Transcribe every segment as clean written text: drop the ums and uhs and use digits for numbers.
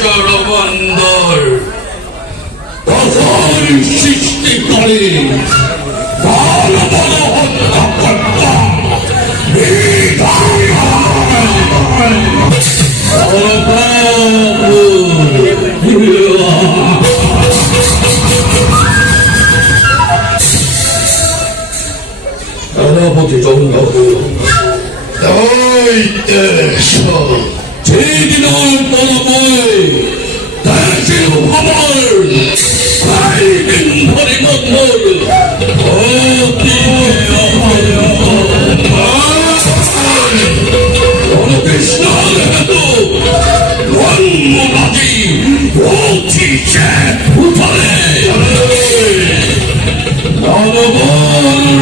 বিশ্বরবন্দর প্রথম সৃষ্টি করে বড় বড় হত্যাকর্তা সেনাপতি চন্দ্রপুর ঠিক নয় পরময় দেশের খবর দিন ধরে বন্ধর কৃষ্ণ রঙ্গবাজি উঠিছে উঠলে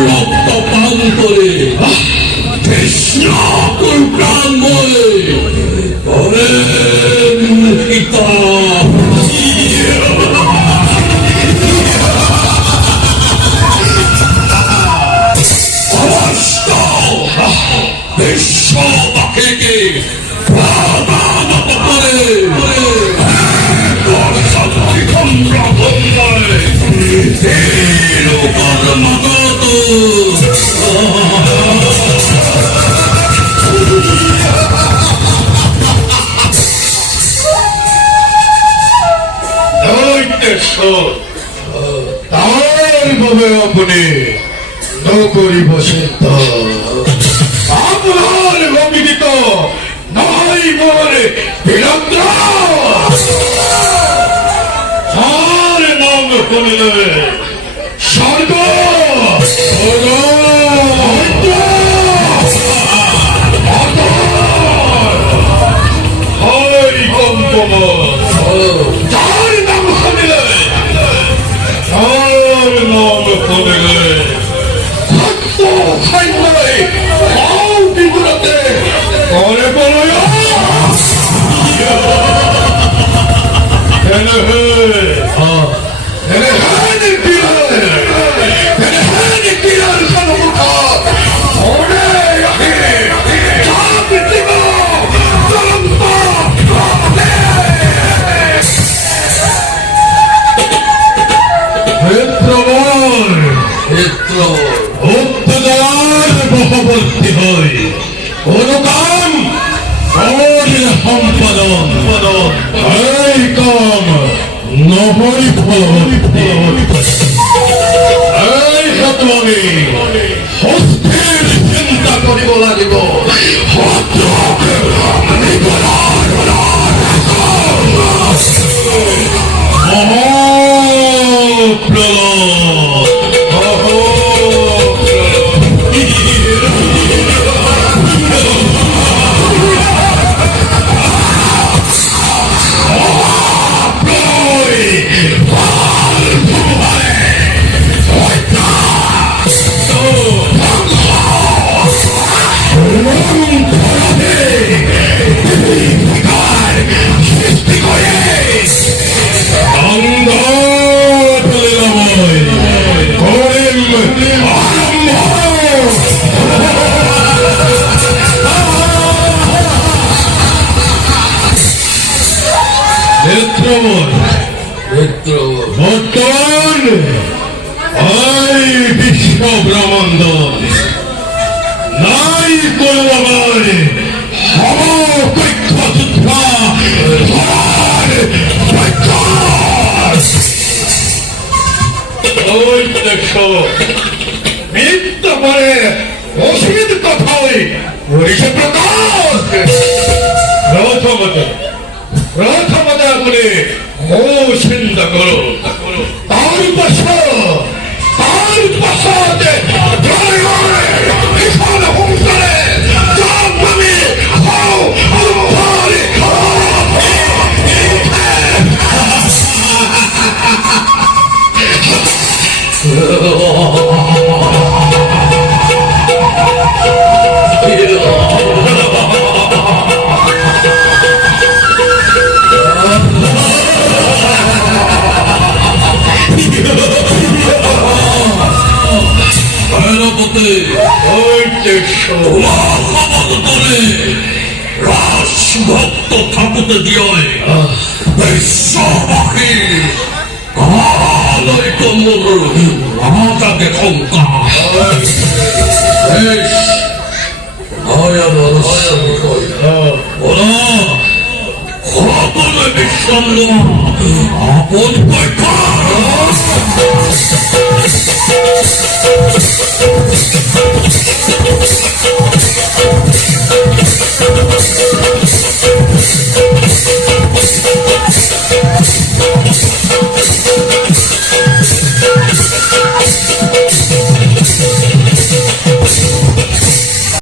রক্ত পান করে কৃষ্ণ কুলগ্রাময় পিতা সমস্ত বিশ্ববাসীকে প্রদানত করে আপনি নকরি বসে আপনার অভিনীত নাই মনে বীরত্র আর নাম শুনলে স্বর্গ যার নাম শুনলে যার নাম শুনলে করে বলো বহবর্তী হয় কোন কাম কমলের সম্পাদন এই কাম নহরি এই সতমে হস্তের চিন্তা করিব লাগিব বর্তমান এই বিশ্ব ব্রহ্মাণ্ড নাই কোন মৃত্যু পরে অসিত কথাই পরিষে প্রকাশ প্রথমত আপনি ও চিন্তা করো তার পাশে ভক্ত ঠাকুরতে দিয়ে বিশ্ববাহী কালই তোমর রাজাকে সংকার ওরা সকলে বিশ্রাম নেওয়া আপন পয়সা